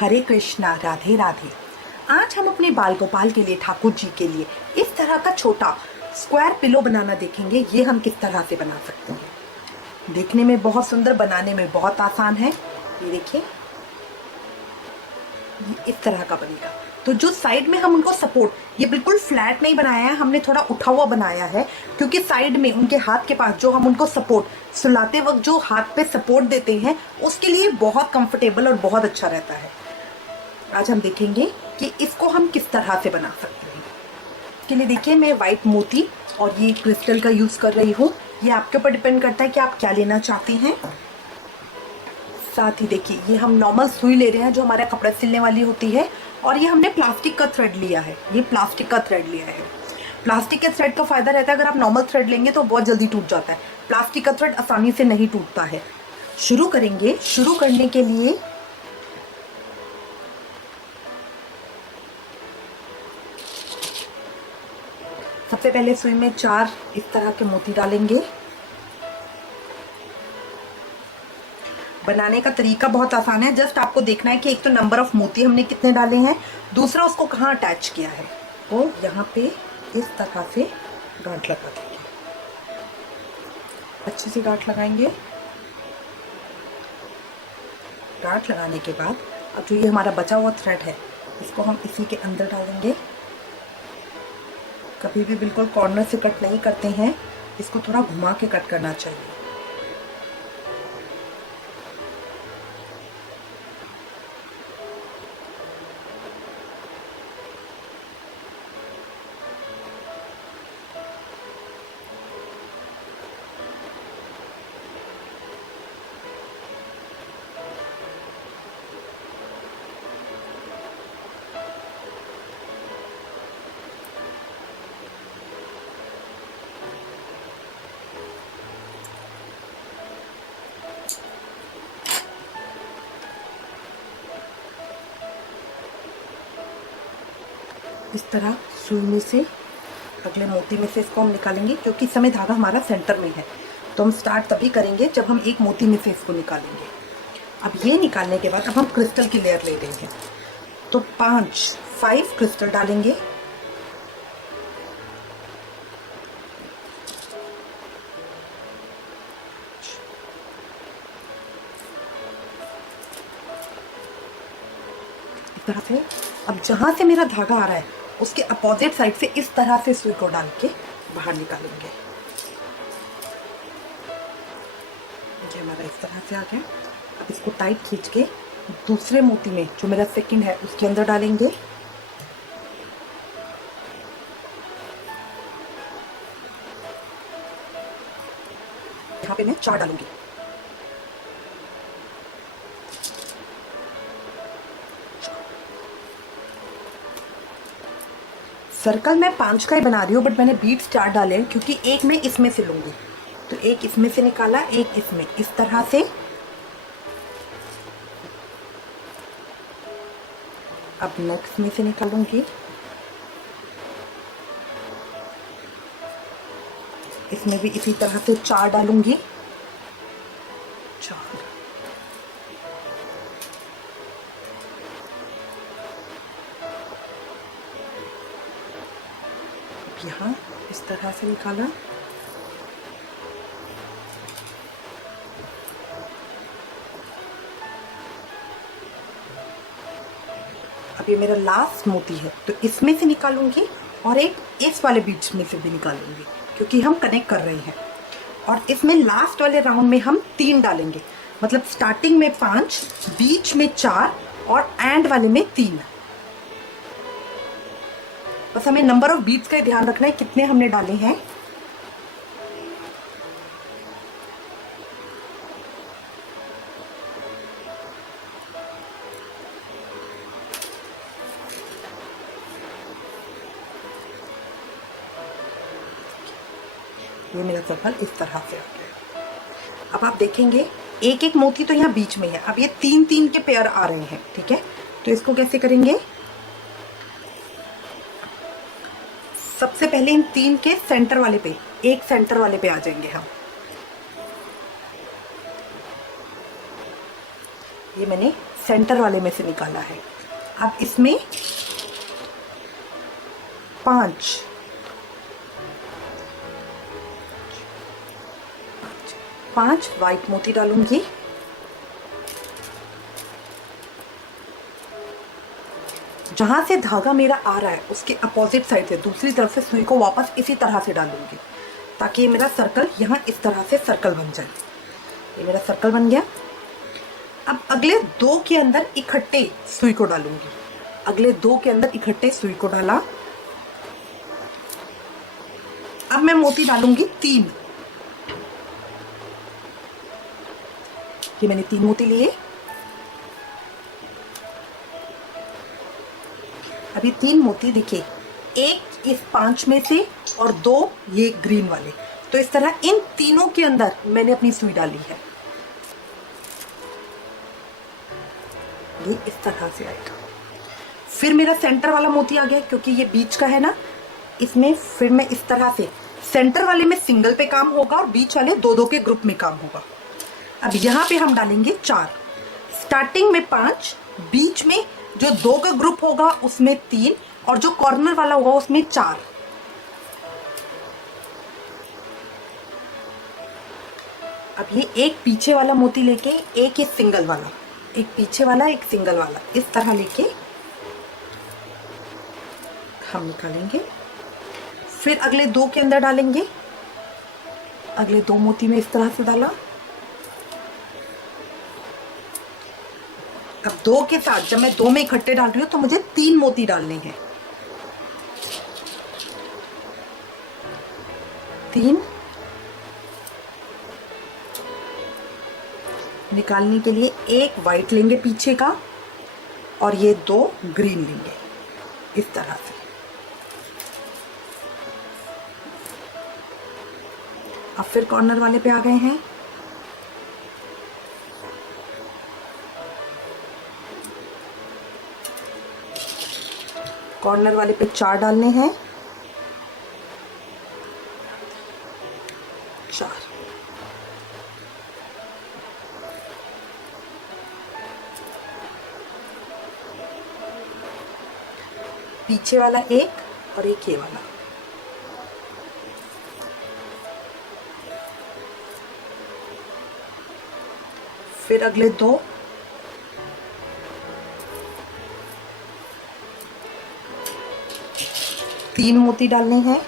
हरे कृष्णा, राधे राधे। आज हम अपने बाल गोपाल के लिए, ठाकुर जी के लिए इस तरह का छोटा स्क्वायर पिलो बनाना देखेंगे। ये हम किस तरह से बना सकते हैं। देखने में बहुत सुंदर, बनाने में बहुत आसान है। ये देखिए, ये इस तरह का बनेगा। तो जो साइड में हम उनको सपोर्ट, ये बिल्कुल फ्लैट नहीं बनाया है, हमने थोड़ा उठा हुआ बनाया है, क्योंकि साइड में उनके हाथ के पास जो हम उनको सपोर्ट, सुलाते वक्त जो हाथ पे सपोर्ट देते हैं, उसके लिए बहुत कंफर्टेबल और बहुत अच्छा रहता है। आज हम देखेंगे कि इसको हम किस तरह से बना सकते हैं। इसके लिए देखिए, मैं वाइट मोती और ये क्रिस्टल का यूज़ कर रही हूँ। ये आपके ऊपर डिपेंड करता है कि आप क्या लेना चाहते हैं। साथ ही देखिए, ये हम नॉर्मल सुई ले रहे हैं जो हमारा कपड़ा सिलने वाली होती है, और ये हमने प्लास्टिक का थ्रेड लिया है। ये प्लास्टिक का थ्रेड लिया है। प्लास्टिक के थ्रेड का फ़ायदा रहता है, अगर आप नॉर्मल थ्रेड लेंगे तो बहुत जल्दी टूट जाता है। प्लास्टिक का थ्रेड आसानी से नहीं टूटता है। शुरू करेंगे। शुरू करने के लिए सबसे पहले सुई में 4 इस तरह के मोती डालेंगे। बनाने का तरीका बहुत आसान है। जस्ट आपको देखना है कि एक तो नंबर ऑफ मोती हमने कितने डाले हैं, दूसरा उसको कहाँ अटैच किया है। तो यहाँ पे इस तरह से गांठ लगा देंगे। अच्छे से गांठ लगाएंगे। गांठ लगाने के बाद अब जो ये हमारा बचा हुआ थ्रेड है, इसको हम इसी के अंदर डालेंगे। कभी भी बिल्कुल कॉर्नर से कट नहीं करते हैं, इसको थोड़ा घुमा के कट करना चाहिए। इस तरह सुई में से, अगले मोती में से इसको हम निकालेंगे, क्योंकि इस समय धागा हमारा सेंटर में है। तो हम स्टार्ट तभी करेंगे जब हम एक मोती में से इसको निकालेंगे। अब ये निकालने के बाद अब हम क्रिस्टल की लेयर ले लेंगे। तो 5 क्रिस्टल डालेंगे। इस तरह से। अब जहाँ से मेरा धागा आ रहा है उसके अपोजिट साइड से इस तरह से सुई को डाल के बाहर निकालेंगे। ये हमारा इस तरह से आ गया। अब इसको टाइट खींच के दूसरे मोती में, जो मेरा सेकंड है, उसके अंदर डालेंगे। यहाँ पे मैं 4 डालूंगी। सर्कल मैं 5 का ही बना रही हूँ, बट मैंने बीड्स 4 डाले हैं, क्योंकि एक मैं इसमें से लूंगी। तो एक इसमें से निकाला, एक इसमें, इस तरह से। अब नेक्स्ट में से निकालूंगी। इसमें भी इसी तरह से 4 डालूंगी। 4। यहाँ इस तरह से निकाला। अब ये मेरा लास्ट मोती है, तो इसमें से निकालूंगी, और एक इस वाले बीच में से भी निकालूंगी, क्योंकि हम कनेक्ट कर रहे हैं। और इसमें लास्ट वाले राउंड में हम 3 डालेंगे। मतलब स्टार्टिंग में 5, बीच में 4 और एंड वाले में 3। बस हमें नंबर ऑफ बीट्स का ही ध्यान रखना है, कितने हमने डाले हैं। ये मेरा सर्कल इस तरह से आ गया। अब आप देखेंगे एक एक मोती तो यहाँ बीच में है। अब ये 3-3 के पेयर आ रहे हैं, ठीक है। तो इसको कैसे करेंगे। सबसे पहले इन 3 के सेंटर वाले पे, एक सेंटर वाले पे आ जाएंगे हम। ये मैंने सेंटर वाले में से निकाला है। अब इसमें 5 वाइट मोती डालूंगी। जहां से धागा मेरा आ रहा है उसके अपोजिट साइड से दूसरी तरफ से सुई को वापस इसी तरह से डालूंगी, ताकि ये मेरा सर्कल यहाँ इस तरह से सर्कल बन जाए। ये मेरा सर्कल बन गया। अब अगले 2 के अंदर इकट्ठे सुई को डालूंगी। अगले 2 के अंदर इकट्ठे सुई को डाला। अब मैं मोती डालूंगी 3। ये मैंने 3 मोती लिए। अभी 3 मोती देखिए, एक इस 5 में से और 2 ये ग्रीन वाले। तो इस तरह इन तीनों के अंदर मैंने अपनी सुई डाली है। ये इस तरह से आएगा। फिर मेरा सेंटर वाला मोती आ गया, क्योंकि ये बीच का है ना, इसमें फिर मैं इस तरह से सेंटर वाले में सिंगल पे काम होगा और बीच वाले 2-2 के ग्रुप में काम होगा। अब यहाँ पे हम डालेंगे 4। स्टार्टिंग में 5, बीच में जो 2 का ग्रुप होगा उसमें 3 और जो कॉर्नर वाला होगा उसमें 4। अब ये एक पीछे वाला मोती लेके एक ये सिंगल वाला, एक पीछे वाला एक सिंगल वाला, इस तरह लेके हम निकालेंगे। फिर अगले 2 के अंदर डालेंगे। अगले 2 मोती में इस तरह से डाला। अब 2 के साथ जब मैं 2 में इकट्ठे डाल रही हूं तो मुझे 3 मोती डालने हैं। 3 निकालने के लिए एक वाइट लेंगे पीछे का और ये 2 ग्रीन लेंगे इस तरह से। अब फिर कॉर्नर वाले पे आ गए हैं। कॉर्नर वाले पे 4 डालने हैं। 4 पीछे वाला एक और एक ये वाला। फिर अगले 2 3 मोती डालने हैं।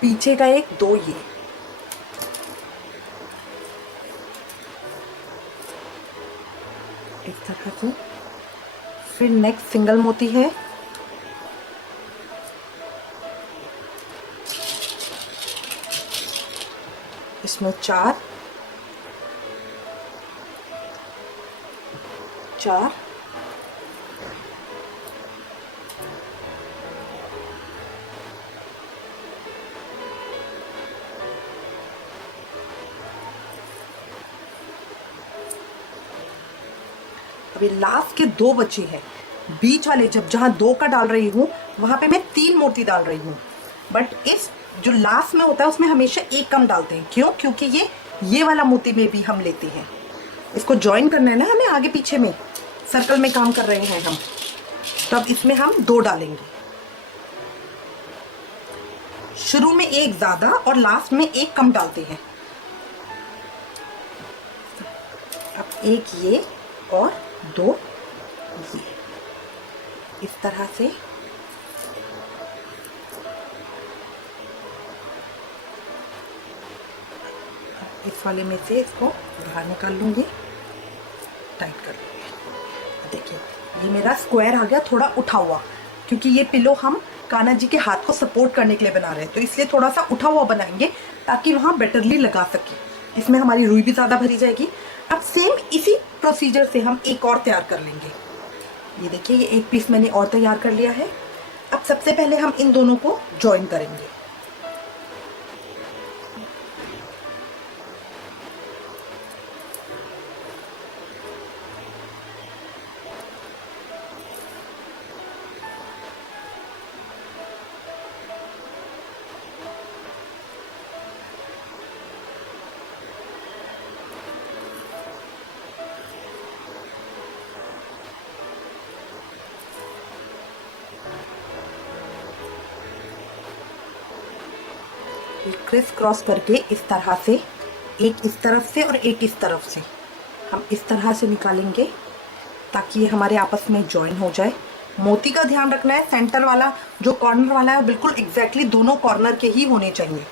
पीछे का एक 2 ये। इस तरह से। फिर नेक्स्ट सिंगल मोती है। इसमें 4 4 अभी लास्ट के 2 बचे हैं। बीच वाले जब जहां 2 का डाल रही हूं वहां पे मैं 3 मोती डाल रही हूं, बट इस जो लास्ट में होता है उसमें हमेशा एक कम डालते हैं। क्यों? क्योंकि ये वाला मोती में भी हम लेते हैं। इसको ज्वाइन करना है ना हमें, आगे पीछे में सर्कल में काम कर रहे हैं हम, तो अब इसमें हम 2 डालेंगे। शुरू में एक ज्यादा और लास्ट में एक कम डालते हैं। अब एक ये और 2 ये, इस तरह से। इस वाले में से इसको बाहर निकाल लूंगी, टाइट कर लूंगी। देखिए ये मेरा स्क्वायर आ गया, थोड़ा उठा हुआ, क्योंकि ये पिलो हम कान्हा जी के हाथ को सपोर्ट करने के लिए बना रहे हैं, तो इसलिए थोड़ा सा उठा हुआ बनाएंगे ताकि वहां बेटरली लगा सके। इसमें हमारी रुई भी ज्यादा भरी जाएगी। अब सेम इसी प्रोसीजर से हम एक और तैयार कर लेंगे। ये देखिए ये एक पीस मैंने और तैयार कर लिया है। अब सबसे पहले हम इन दोनों को ज्वाइन करेंगे। ये क्रिस क्रॉस करके इस तरह से, एक इस तरफ से और एक इस तरफ से हम इस तरह से निकालेंगे ताकि ये हमारे आपस में जॉइन हो जाए। मोती का ध्यान रखना है, सेंटर वाला जो कॉर्नर वाला है बिल्कुल एग्जैक्टली दोनों कॉर्नर के ही होने चाहिए।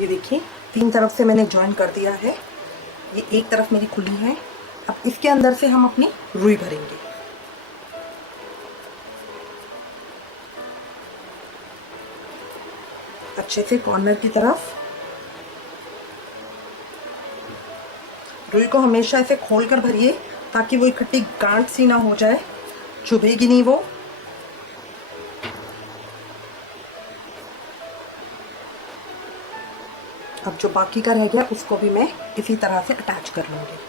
ये देखिए 3 तरफ से मैंने ज्वाइन कर दिया है। ये एक तरफ मेरी खुली है। अब इसके अंदर से हम अपनी रुई भरेंगे। अच्छे से कॉर्नर की तरफ रुई को हमेशा ऐसे खोल कर भरिए ताकि वो इकट्ठी गांठ सी ना हो जाए, चुभेगी नहीं वो। अब जो बाकी का रह गया उसको भी मैं इसी तरह से अटैच कर लूंगी।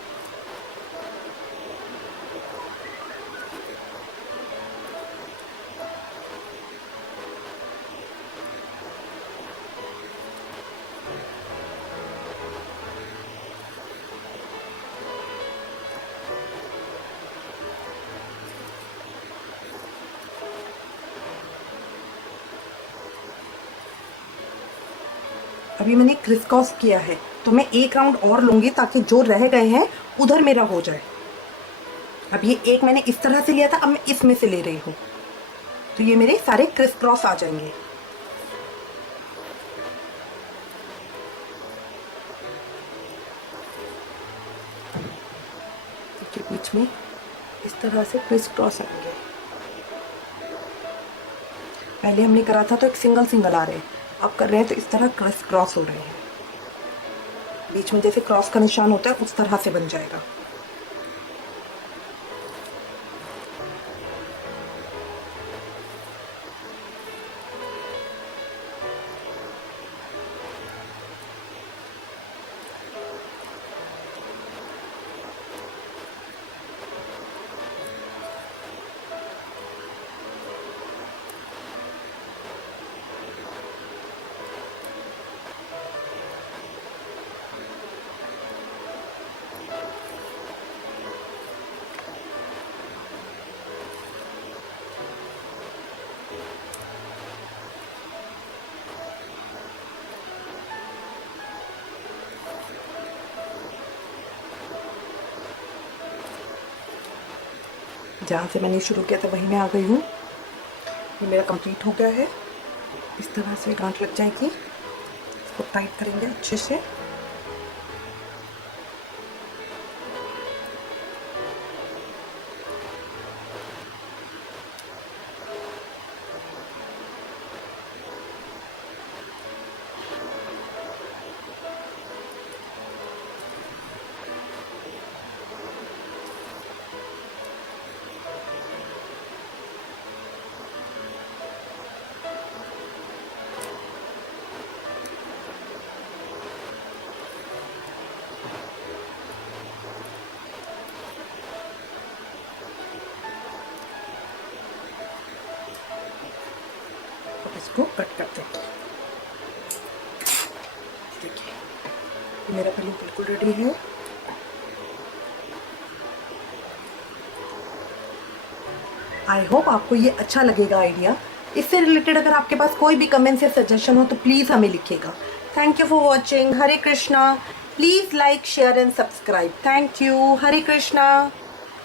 अभी मैंने क्रिस क्रॉस किया है तो मैं एक राउंड और लूंगी ताकि जो रह गए हैं उधर मेरा हो जाए। अब ये एक मैंने इस तरह से लिया था, अब मैं इसमें से ले रही हूँ तो ये मेरे सारे क्रिस क्रॉस आ जाएंगे। देखिए बीच में इस तरह से क्रिस क्रॉस आएंगे। पहले हमने करा था तो एक सिंगल सिंगल आ रहे हैं, अब कर रहे हैं तो इस तरह क्रिस क्रॉस हो रहे हैं। बीच में जैसे क्रॉस का निशान होता है उस तरह से बन जाएगा। जहाँ से मैंने शुरू किया था वहीं मैं आ गई हूँ। ये मेरा कंप्लीट हो गया है। इस तरह से गांठ लग जाएगी, इसको टाइट करेंगे अच्छे से। इसको कट करते हैं। देखिए मेरा पनीर बिल्कुल रेडी है। आई होप आपको ये अच्छा लगेगा आइडिया। इससे रिलेटेड अगर आपके पास कोई भी कमेंट्स या सजेशन हो तो प्लीज़ हमें लिखिएगा। Thank you for watching. Hare Krishna. Please like share and subscribe. Thank you. Hare Krishna.